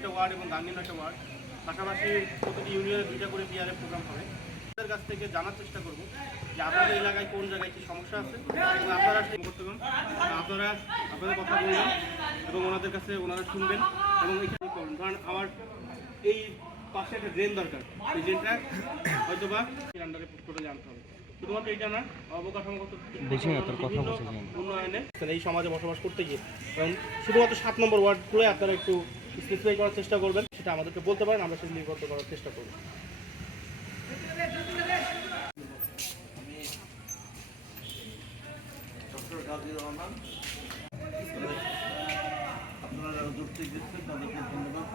নয়টা ওয়ার্ড এবং গাঙ্গি নয়টা ওয়ার্ড। পাশাপাশি প্রতিটি ইউনিয়নে দুইটা করে বিআরএফ প্রোগ্রাম হবে। তাদের কাছ থেকে জানার চেষ্টা করব যে আপনাদের এলাকায় কোন জায়গায় কী সমস্যা আছে। এবং আপনারা করতে পারেন আপনারা আপনাদের কথা বলবেন এবং ওনাদের কাছে ওনারা শুনবেন এবং এখানে করবেন? কারণ আমার এই পাশে একটা ড্রেন দরকার। এই ড্রেনটা হয়তো বা আন্ডারে টোটালি আনতে হবে। শুধুমাত্র এটা না অবকাঠামোগত। উন্নয়নে। এই সমাজে বসবাস করতে গিয়ে এবং শুধুমাত্র সাত নম্বর ওয়ার্ডগুলো আপনারা একটু স্পেসিফাই করার চেষ্টা করবেন, সেটা আমাদেরকে বলতে পারেন, আমরা সেটা নির্ভর করার চেষ্টা করব। আপনারা যারা যুক্তি দিচ্ছেন, তাদেরকে ধন্যবাদ।